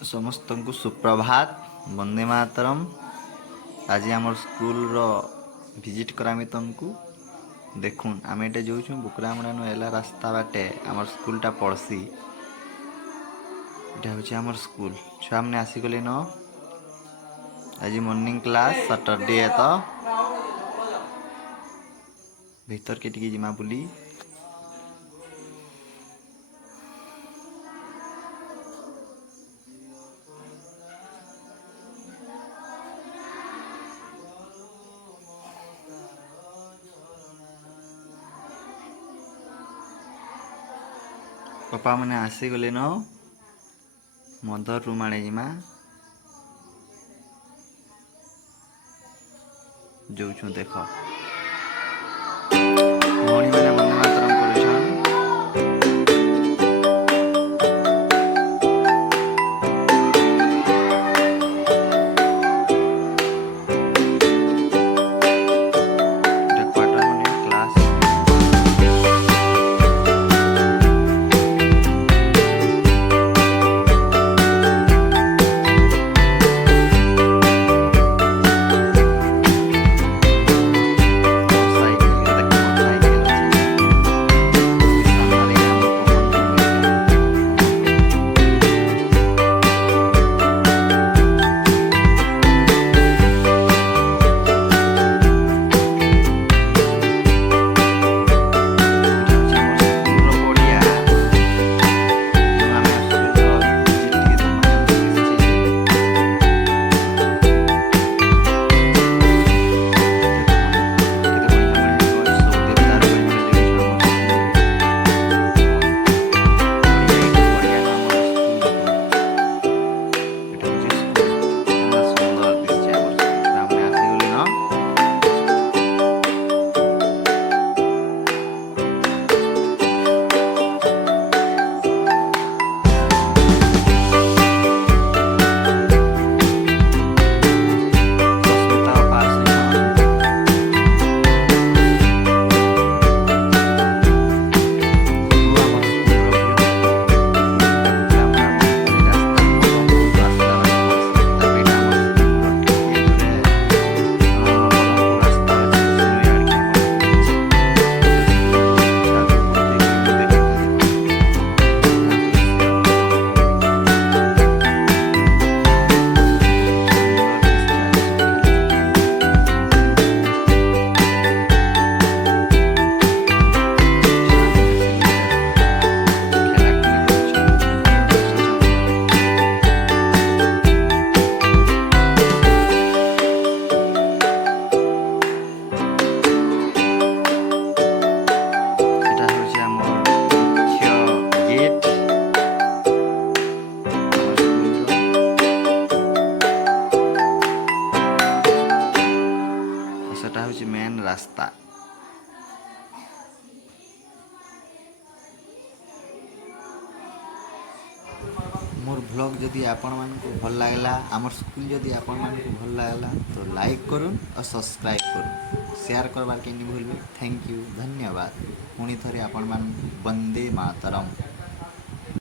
समस्त को सुप्रभात वंदे मातरम। आज आम स्कूल विजिट करामी तुमको देखुन आम ये जो बुकरामड़ा एला रास्ता बाटे आम स्कूलटा पड़सी। यहाँ हूँ आम स्कूल छुआ मैंने आसीगले न आज मॉर्निंग क्लास सैटरडे तो भीतर के टिके जिमा बुली। पापा मैंने आसीगले न मदर रूम आड़े जिमा जो देख भौणी मैंने वंदे मातरम करुछन। मेन रास्ता। मोर ब्लॉग जदि आपण मानकु भल लागला आमर स्कूल जदि आपण मानकु भल लागला तो लाइक करूँ और सब्सक्राइब करूँ शेयर करवार के नहीं भूलबे। थैंक यू धन्यवाद। पुणी थरे आपण मान वंदे मातरम।